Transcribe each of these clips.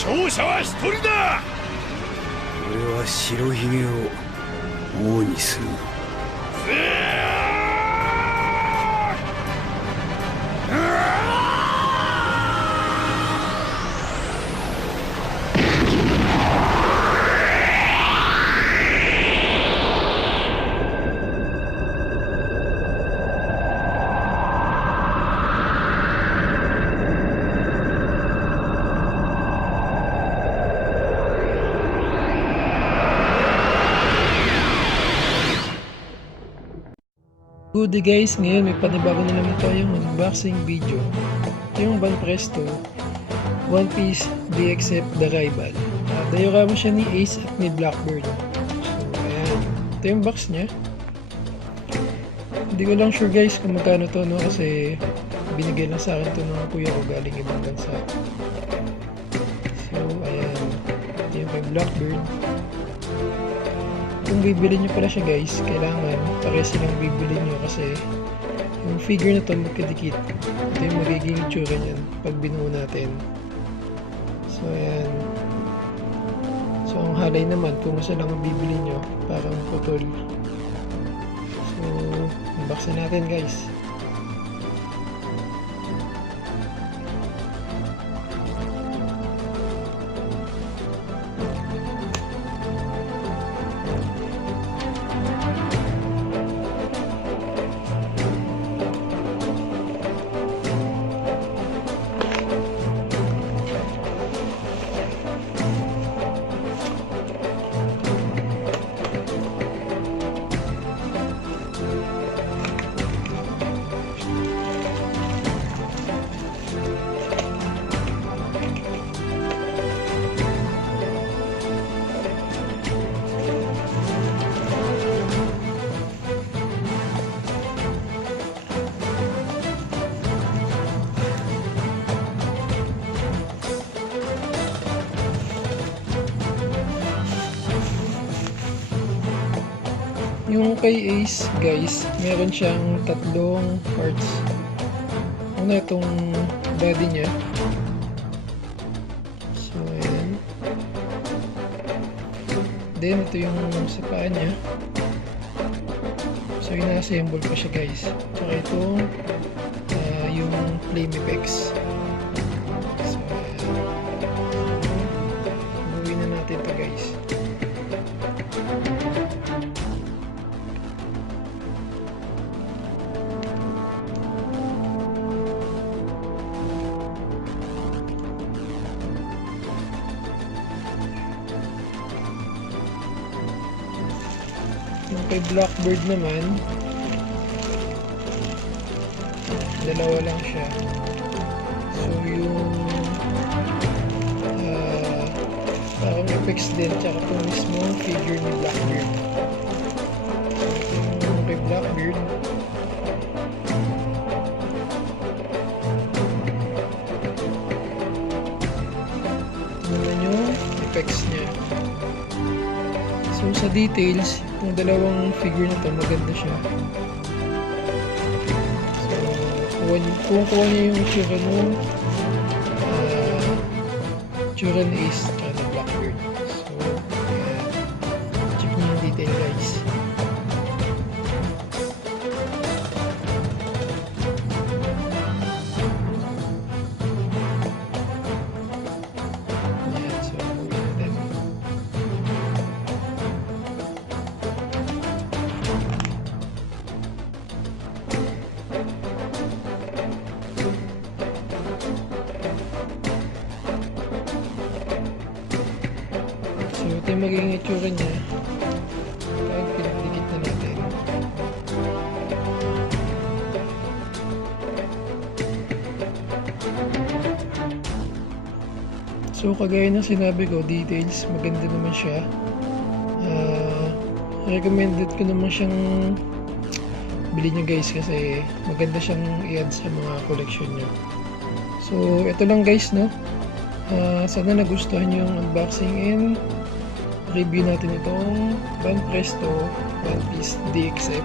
勝者は一人だ。俺は白ひげを王にする。Good day guys, ngayon may panibago na naman tayong unboxing video. Ito yung Banpresto One Piece DXF The Rival. Diorama siya ni Ace at ni Blackbeard. So ayan, ito yung box niya. Hindi ko lang sure guys kung magkano to, no? Kasi binigay lang sa akin to ng kuya ko galing ibang bansa. So ayan, ito yung kay Blackbeard. Kung bibili nyo pala siya guys, kailangan parehas silang bibili nyo kasi yung figure na to magkadikit. Ito yung magiging itsura niyan pag binuo natin. So ayan. So ang halay naman kung isa lang ang bibili nyo, parang putol. So unboxin natin guys. Yung kay Ace guys, meron siyang tatlong parts. Una itong body niya. So ayan. Then ito yung sa paa niya. So ina-assemble pa siya guys. Tsaka itong yung flame effects. So ayan. Buuin na natin ito guys. Yung kay Blackbeard naman, dalawa lang siya. So yung parang effects din, tsaka itong mismong figure ni Blackbeard. So yung kay Blackbeard, tingnan yung effects niya. So sa details, yung dalawang figure na to maganda siya. So kung kuha niya yung tsura ng tsura ni Ace at ni Blackbeard. So ayan, check niyo yung detail guys. Ayan, so kuha natin. So ito yung magiging itsura niya. Ito pinagdikit na natin. So kagaya ng sinabi ko, details, maganda naman siya. Recommended ko naman siyang bilhin nyo guys kasi maganda siyang i-add sa mga collection nyo. So ito lang guys, no? Sana nagustuhan yung unboxing and review natin itong Banpresto One Piece DXF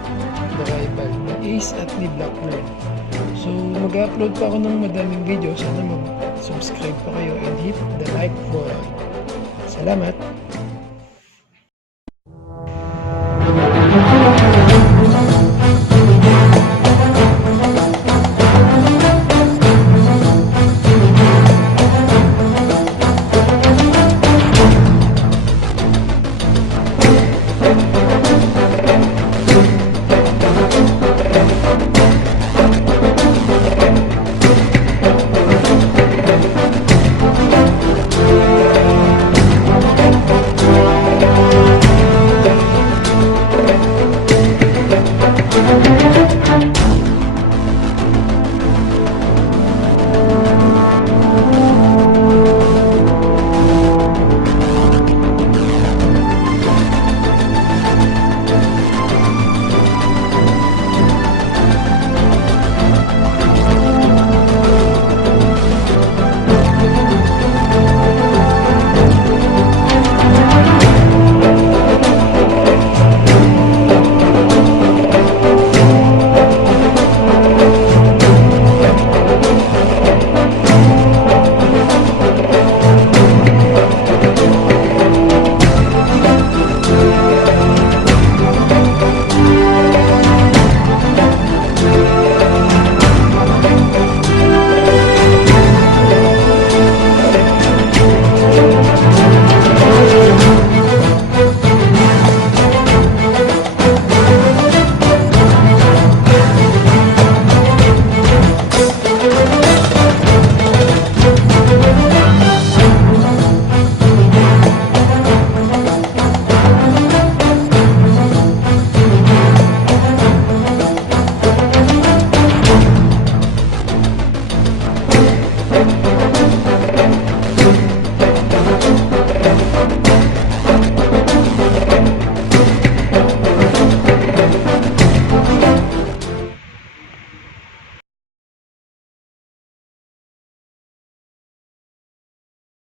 na rival ni Ace at ni Blackbeard. So mag-upload pa ako ng madaming video. Sana mag-subscribe pa kayo and hit the like button. Salamat!